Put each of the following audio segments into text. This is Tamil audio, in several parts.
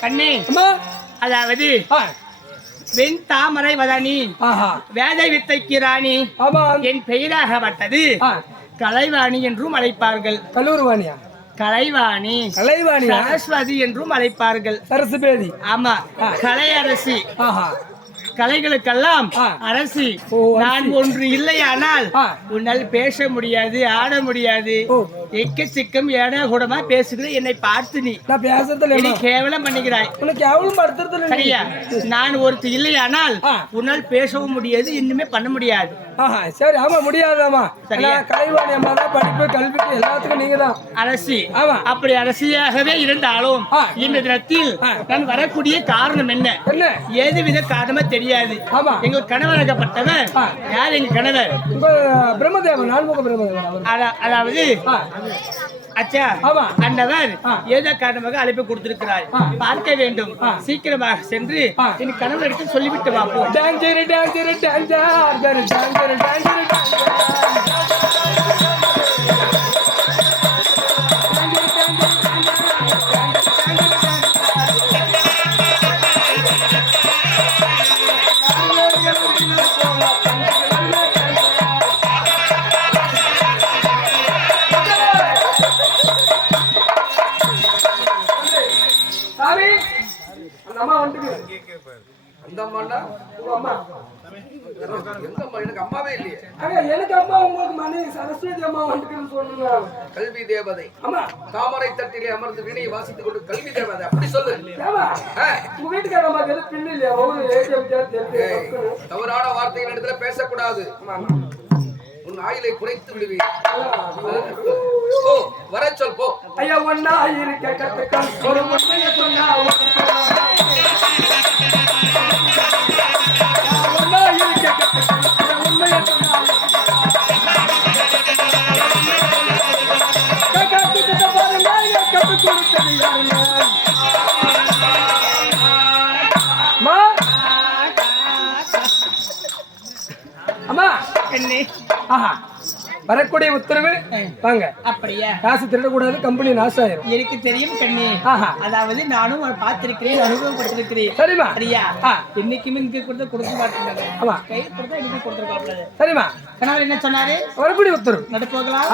கண்ணே. அதாவது. வெண் தாமரை வதனி வேத வித்தைக்கு ராணி என் பெயராகப்பட்டது ஆ. கலைவாணி என்றும் அழைப்பார்கள். கல்லூர்வாணியா? கலைவாணி கலைவாணியா? சரஸ்வதி என்றும் அழைப்பார்கள். சரசுபேதி ஆமா. ஆ. கலைகளுக்கெல்லாம். அரசி. நான் ஒன்று இல்லையானால். உன்னால் பேச முடியாது ஆட முடியாது ஓ. எக்கச்சக்கம் ஏட கூடமா பேசுகிற என்னை பார்த்து நீ பேசுறதுல நீ? கேவலம் பண்ணுகிறாய் உனக்கு எவ்வளவு படுத்துறதுல சரியா நான் ஒருத்தி இல்லையானால். உன்னால் பேசவும் முடியாது இன்னுமே பண்ண முடியாது சரி ஆமா முடியாதாமா. கலைவாணி அம்மா தான் படிப்பு கல்விக்கு எல்லாத்துக்கும் நீங்க தான் அரசி ஆமா. அப்படி அரசியாகவே இருந்தாலும். இந்த தினத்தில். நான் வரக்கூடிய காரணம் என்ன என்ன ஏதுவித காரணமா தெரியாது ஆமா. எங்கள் கணவராகப்பட்டவர். யார் எங்க கணவர் பிரம்மதேவன் நான்முக பிரம்மதேவன் அதாவது. அச்சா ஆ. ஏதோ காரணமாக அழைப்பு கொடுத்திருக்கிறார். பார்க்க வேண்டும். சீக்கிரமாக சென்று. என் கணவர் எடுத்து சொல்லிவிட்டு பார்ப்போம் அங்க எனக்கு அம்மா உங்களுக்கு மனைவி சரஸ்வதி அம்மா வந்துட்டுன்னு சொன்னீங்க கல்வி தேவதை. அம்மா. தாமரை தட்டிலே அமர்ந்து வீணையை வாசித்துக் கொண்டு கல்வி தேவதை. அப்படி சொல்லு. உங்க வீட்டுக்கார அம்மாக்கு எதுவும் பின்னு இல்லையா? ஒரு தவறான வார்த்தைகள் இடத்துல பேசக்கூடாது. உன் ஆயுளை குறைத்து விடுவீர். ஓ வர சொல் போ. ஐயா ஒன்னா இருக்க கத்துக்கள் ஒரு உண்மையை சொன்னா என்ன ஆஹா. வரக்கூடிய உத்தரவு வாங்க. அப்படியா? காசு திருடக்கூடாது கம்பெனி நாசம் ஆயிரும் எனக்கு தெரியும் கண்ணே. அதாவது நானும் பார்த்திருக்கிறேன் அனுபவப்பட்டிருக்கிறேன். சரிம்மா. சரியா. என்னைக்குமே இங்க கொடுத்த கொடுக்க மாட்டேங்க ஆமா. கையில் கொடுத்தா இன்னைக்கு கொடுத்துருக்காப்ல சரிம்மா. கணவர் என்ன சொன்னாரு? வரக்கூடிய உத்தரவு. நடப்போகலாம்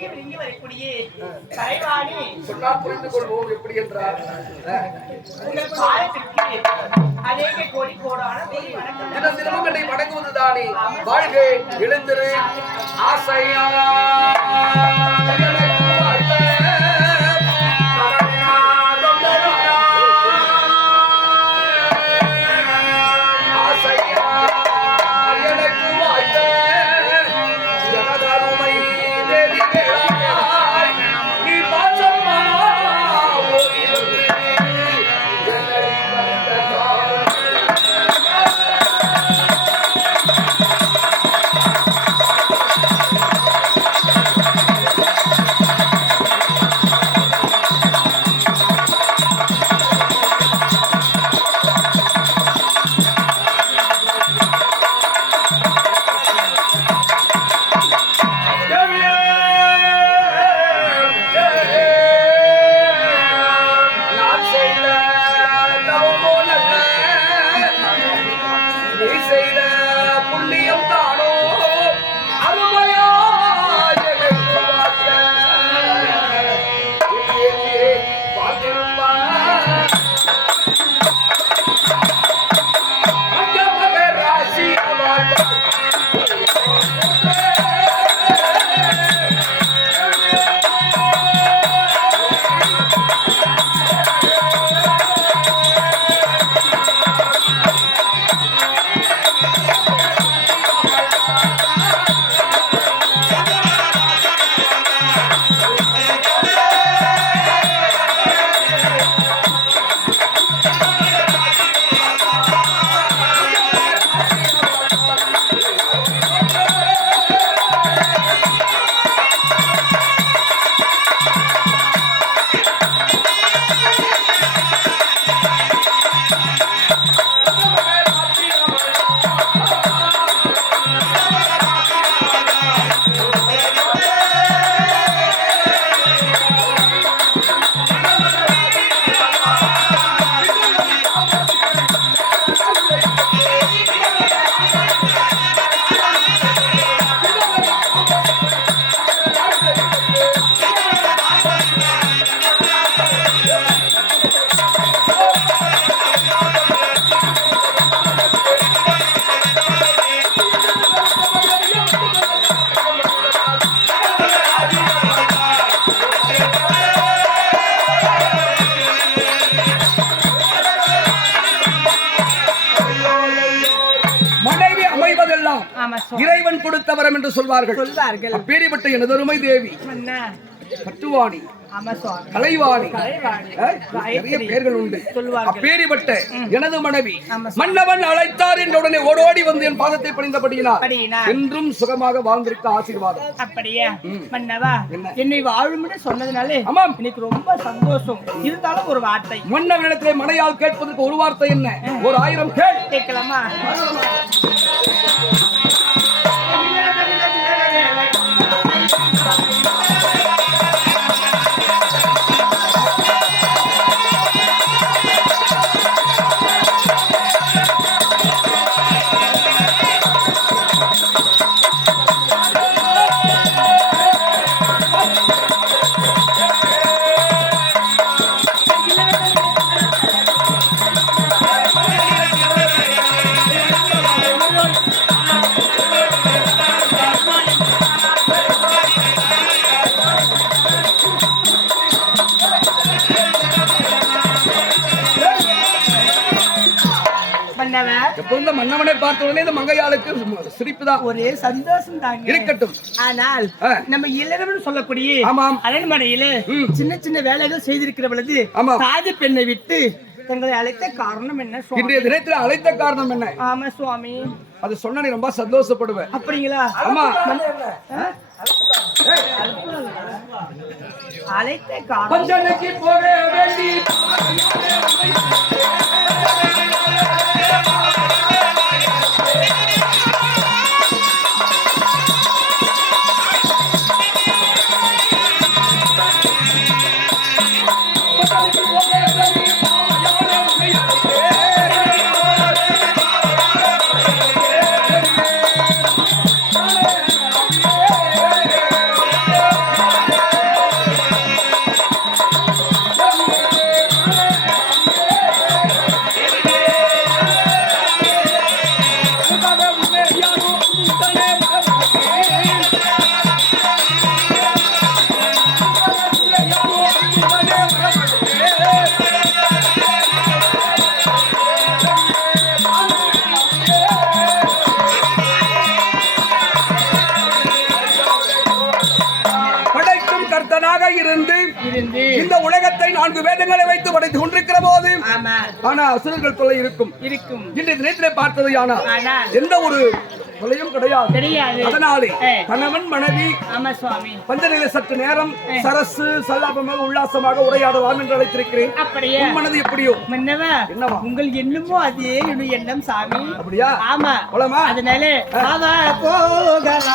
மனைவியாகிய விரும்பி வரக்கூடிய கலைவாணி சொன்னால் புரிந்து கொள்வோம் எப்படி என்றார்? உங்கள் பாதத்திற்கு அநேக கோடி கோடான கோடி வணக்கம் தினம் தினமும் என்னை வணங்குவதுதானே வாழ்க எழுந்திரு ஆசையா. இறைவன் கொடுத்த வரம் என்று சொல்வார்கள். சொல்வார்கள். அப்பேரிப்பட்ட எனதொருமை தேவி கலைவாணி நிறைய பேர்கள் உண்டு. அப்பேரிப்பட்ட எனது மனைவி. மன்னவன் அழைத்தார் என்ற உடனே ஓடோடி வந்து என் பாதத்தை பணிந்தபடியினார் என்றும் சுகமாக வாழ்ந்திருக்க ஆசீர்வாதம். அப்படியே? மன்னவா என்ன? வாழும்னு சொன்னதுனாலே ஆமாம். எனக்கு ரொம்ப சந்தோஷம். இருந்தாலும் ஒரு வார்த்தை. மன்னவனிடத்திலே மனையால் கேட்பதற்கு ஒரு வார்த்தை என்ன? ஒரு ஆயிரம் கேட்கலாமா? மன்னவனை பார்த்த உடனே இந்த மங்கையாளுக்கு சிரிப்பு தான் ஒரே சந்தோஷம் தாங்க இருக்கட்டும் ஆனால். நம்ம இளவன் சொல்லக்கூடிய ஆமாம். அரண்மனையில. சின்ன சின்ன வேலைகள் செய்திருக்கிற பொழுது. சாதி பெண்ணை விட்டு தங்களை அழைத்த காரணம் என்ன இன்றைய தினத்தில் அழைத்த காரணம் என்ன ஆமா சுவாமி அது சொன்னா ரொம்ப சந்தோஷப்படுவேன் அப்படிங்களா ஆமா? அழைத்த காரணம் போக இந்த உலகத்தை நான்கு வேதங்களை வைத்து படைத்துக் கொண்டிருக்கிற போது ஆனா அசுரர்கள் தொல்லை இருக்கும். இருக்கும். இன்றைய தினத்திலே பார்த்தது ஆனால் எந்த ஒரு தொல்லையும் கிடையாது. அதனாலே. கணவன் மனைவி ஆமா சுவாமி. பஞ்சநிலை சற்று நேரம் சரசு சல்லாபமாக உல்லாசமாக உரையாடலாம் என்று அழைத்திருக்கிறேன். அப்படியே? மனது எப்படியோ? மன்னவா என்னவா? உங்கள் எண்ணமோ அதே என்னுடைய எண்ணம் சாமி. அப்படியா? ஆமா. அதனால போகலாம்.